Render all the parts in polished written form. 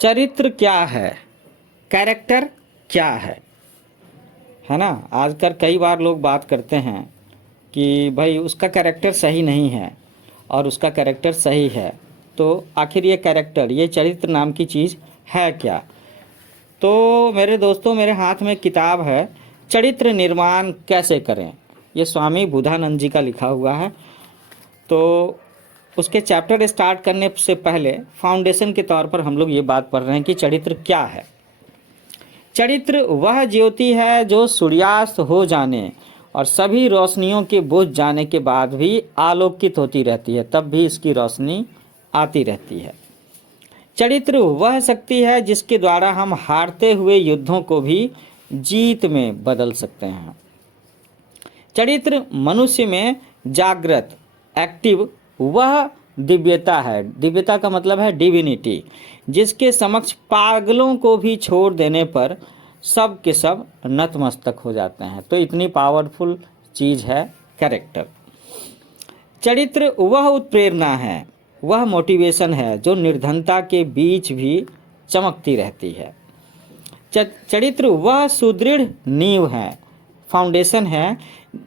चरित्र क्या है, कैरेक्टर क्या है ना। आजकल कई बार लोग बात करते हैं कि भाई उसका कैरेक्टर सही नहीं है और उसका कैरेक्टर सही है, तो आखिर ये कैरेक्टर, ये चरित्र नाम की चीज़ है क्या। तो मेरे दोस्तों, मेरे हाथ में किताब है, चरित्र निर्माण कैसे करें, ये स्वामी बुधानंद जी का लिखा हुआ है। तो उसके चैप्टर स्टार्ट करने से पहले फाउंडेशन के तौर पर हम लोग ये बात पढ़ रहे हैं कि चरित्र क्या है। चरित्र वह ज्योति है जो सूर्यास्त हो जाने और सभी रोशनियों के बुझ जाने के बाद भी आलोकित होती रहती है, तब भी इसकी रोशनी आती रहती है। चरित्र वह शक्ति है जिसके द्वारा हम हारते हुए युद्धों को भी जीत में बदल सकते हैं। चरित्र मनुष्य में जागृत, एक्टिव वह दिव्यता है, दिव्यता का मतलब है डिविनिटी, जिसके समक्ष पागलों को भी छोड़ देने पर सब के सब नतमस्तक हो जाते हैं। तो इतनी पावरफुल चीज़ है कैरेक्टर। चरित्र वह उत्प्रेरणा है, वह मोटिवेशन है जो निर्धनता के बीच भी चमकती रहती है। चरित्र वह सुदृढ़ नींव है, फाउंडेशन है,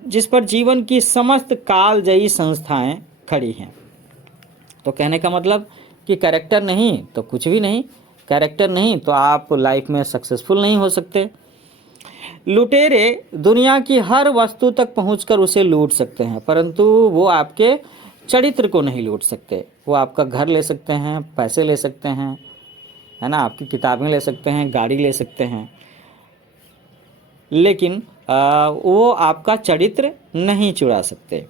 जिस पर जीवन की समस्त कालजयी संस्थाएं खड़ी हैं। तो कहने का मतलब कि कैरेक्टर नहीं तो कुछ भी नहीं, कैरेक्टर नहीं तो आप लाइफ में सक्सेसफुल नहीं हो सकते। लुटेरे दुनिया की हर वस्तु तक पहुंचकर उसे लूट सकते हैं, परंतु वो आपके चरित्र को नहीं लूट सकते। वो आपका घर ले सकते हैं, पैसे ले सकते हैं, है ना, आपकी किताबें ले सकते हैं, गाड़ी ले सकते हैं, लेकिन वो आपका चरित्र नहीं चुरा सकते।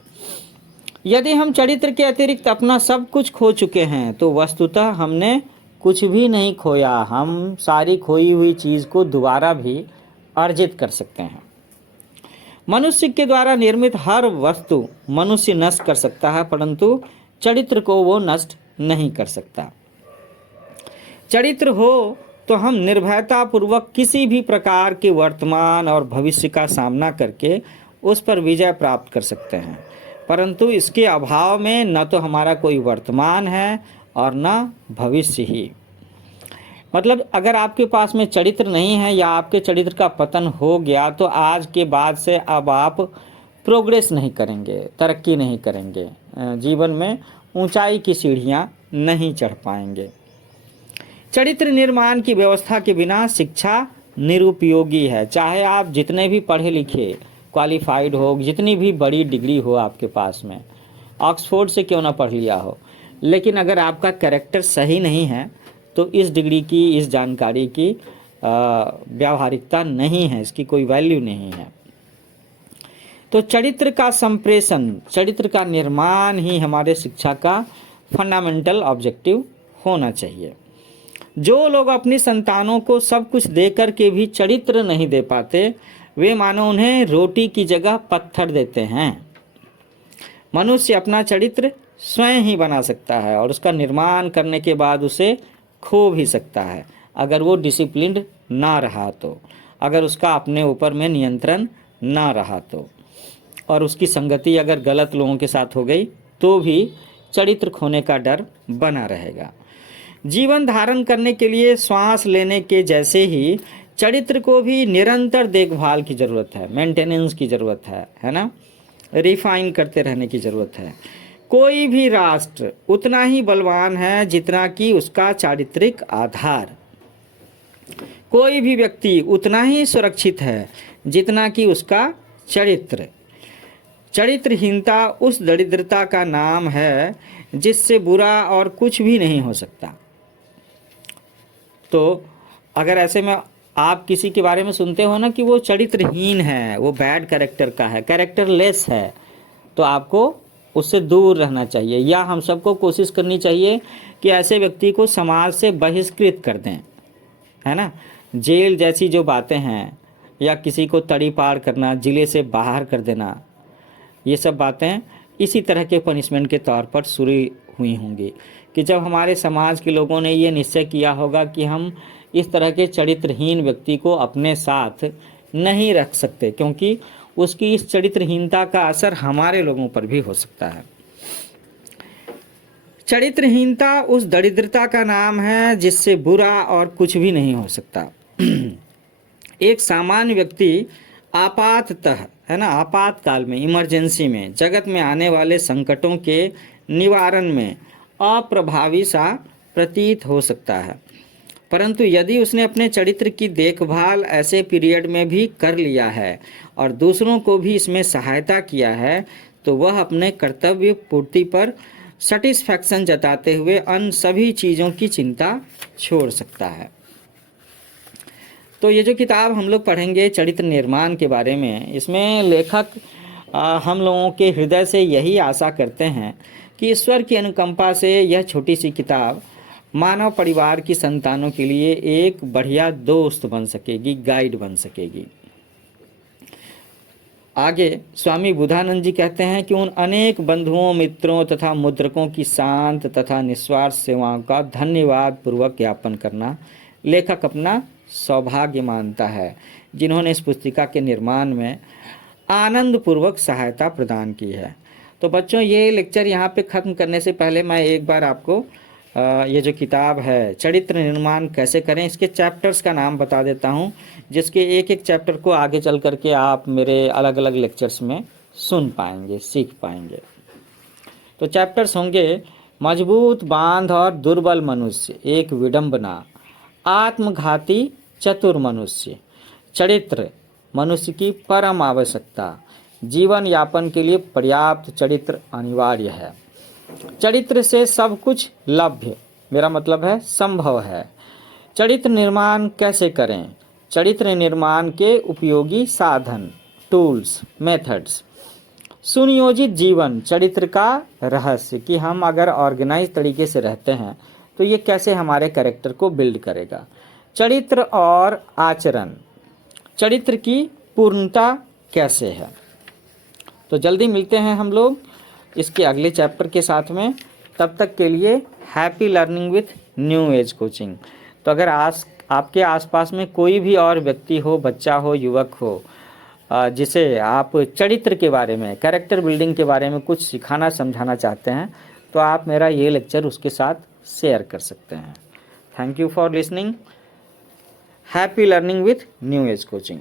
यदि हम चरित्र के अतिरिक्त अपना सब कुछ खो चुके हैं तो वस्तुतः हमने कुछ भी नहीं खोया, हम सारी खोई हुई चीज़ को दोबारा भी अर्जित कर सकते हैं। मनुष्य के द्वारा निर्मित हर वस्तु मनुष्य नष्ट कर सकता है, परंतु चरित्र को वो नष्ट नहीं कर सकता। चरित्र हो तो हम निर्भयतापूर्वक किसी भी प्रकार के वर्तमान और भविष्य का सामना करके उस पर विजय प्राप्त कर सकते हैं, परंतु इसके अभाव में न तो हमारा कोई वर्तमान है और न भविष्य ही। मतलब अगर आपके पास में चरित्र नहीं है या आपके चरित्र का पतन हो गया तो आज के बाद से अब आप प्रोग्रेस नहीं करेंगे, तरक्की नहीं करेंगे, जीवन में ऊंचाई की सीढ़ियां नहीं चढ़ पाएंगे। चरित्र निर्माण की व्यवस्था के बिना शिक्षा निरुपयोगी है। चाहे आप जितने भी पढ़े लिखे, क्वालिफाइड हो, जितनी भी बड़ी डिग्री हो आपके पास में, ऑक्सफोर्ड से क्यों ना पढ़ लिया हो, लेकिन अगर आपका कैरेक्टर सही नहीं है तो इस डिग्री की, इस जानकारी की व्यावहारिकता नहीं है, इसकी कोई वैल्यू नहीं है। तो चरित्र का संप्रेषण, चरित्र का निर्माण ही हमारे शिक्षा का फंडामेंटल ऑब्जेक्टिव होना चाहिए। जो लोग अपनी संतानों को सब कुछ दे कर के भी चरित्र नहीं दे पाते, वे मानो उन्हें रोटी की जगह पत्थर देते हैं। मनुष्य अपना चरित्र स्वयं ही बना सकता है और उसका निर्माण करने के बाद उसे खो भी सकता है, अगर वो डिसिप्लिन्ड ना रहा तो, अगर उसका अपने ऊपर में नियंत्रण ना रहा तो, और उसकी संगति अगर गलत लोगों के साथ हो गई तो भी चरित्र खोने का डर बना रहेगा। जीवन धारण करने के लिए श्वास लेने के जैसे ही चरित्र को भी निरंतर देखभाल की ज़रूरत है, मेंटेनेंस की ज़रूरत है ना, रिफाइन करते रहने की ज़रूरत है। कोई भी राष्ट्र उतना ही बलवान है जितना कि उसका चारित्रिक आधार, कोई भी व्यक्ति उतना ही सुरक्षित है जितना कि उसका चरित्र। चरित्रहीनता उस दरिद्रता का नाम है जिससे बुरा और कुछ भी नहीं हो सकता। तो अगर ऐसे में आप किसी के बारे में सुनते हो ना कि वो चरित्रहीन है, वो बैड कैरेक्टर का है, कैरेक्टरलेस है, तो आपको उससे दूर रहना चाहिए, या हम सबको कोशिश करनी चाहिए कि ऐसे व्यक्ति को समाज से बहिष्कृत कर दें, है ना। जेल जैसी जो बातें हैं, या किसी को तड़ी पार करना, जिले से बाहर कर देना, ये सब बातें इसी तरह के पनिशमेंट के तौर पर शुरू हुई होंगी कि जब हमारे समाज के लोगों ने ये निश्चय किया होगा कि हम इस तरह के चरित्रहीन व्यक्ति को अपने साथ नहीं रख सकते, क्योंकि उसकी इस चरित्रहीनता का असर हमारे लोगों पर भी हो सकता है। चरित्रहीनता उस दरिद्रता का नाम है जिससे बुरा और कुछ भी नहीं हो सकता। एक सामान्य व्यक्ति आपाततः, है ना, आपातकाल में, इमरजेंसी में, जगत में आने वाले संकटों के निवारण में अप्रभावी सा प्रतीत हो सकता है, परंतु यदि उसने अपने चरित्र की देखभाल ऐसे पीरियड में भी कर लिया है और दूसरों को भी इसमें सहायता किया है, तो वह अपने कर्तव्य पूर्ति पर सेटिस्फैक्शन जताते हुए अन्य सभी चीज़ों की चिंता छोड़ सकता है। तो ये जो किताब हम लोग पढ़ेंगे चरित्र निर्माण के बारे में, इसमें लेखक हम लोगों के हृदय से यही आशा करते हैं कि ईश्वर की अनुकंपा से यह छोटी सी किताब मानव परिवार की संतानों के लिए एक बढ़िया दोस्त बन सकेगी, गाइड बन सकेगी। आगे स्वामी बुधानंद जी कहते हैं कि उन अनेक बंधुओं, मित्रों तथा मुद्रकों की शांत तथा निस्वार्थ सेवाओं का धन्यवाद पूर्वक ज्ञापन करना लेखक अपना सौभाग्य मानता है, जिन्होंने इस पुस्तिका के निर्माण में आनंद पूर्वक सहायता प्रदान की है। तो बच्चों, ये लेक्चर यहाँ पे ख़त्म करने से पहले मैं एक बार आपको ये जो किताब है चरित्र निर्माण कैसे करें, इसके चैप्टर्स का नाम बता देता हूँ, जिसके एक एक चैप्टर को आगे चल करके आप मेरे अलग अलग लेक्चर्स में सुन पाएंगे, सीख पाएंगे। तो चैप्टर्स होंगे मजबूत बांध और दुर्बल मनुष्य, एक विडंबना, आत्मघाती चतुर मनुष्य, चरित्र मनुष्य की परम आवश्यकता, जीवन यापन के लिए पर्याप्त चरित्र अनिवार्य है, चरित्र से सब कुछ लभ्य, मेरा मतलब है संभव है, चरित्र निर्माण कैसे करें, चरित्र निर्माण के उपयोगी साधन, टूल्स, मेथड्स, सुनियोजित जीवन, चरित्र का रहस्य कि हम अगर ऑर्गेनाइज तरीके से रहते हैं तो ये कैसे हमारे कैरेक्टर को बिल्ड करेगा, चरित्र और आचरण, चरित्र की पूर्णता कैसे है। तो जल्दी मिलते हैं हम लोग इसके अगले चैप्टर के साथ में। तब तक के लिए happy learning with new age coaching. तो अगर आपके आसपास में कोई भी और व्यक्ति हो, बच्चा हो, युवक हो, जिसे आप चरित्र के बारे में, कैरेक्टर बिल्डिंग के बारे में कुछ सिखाना समझाना चाहते हैं, तो आप मेरा ये लेक्चर उसके साथ शेयर कर सकते हैं। Thank you for listening. Happy learning with new age coaching.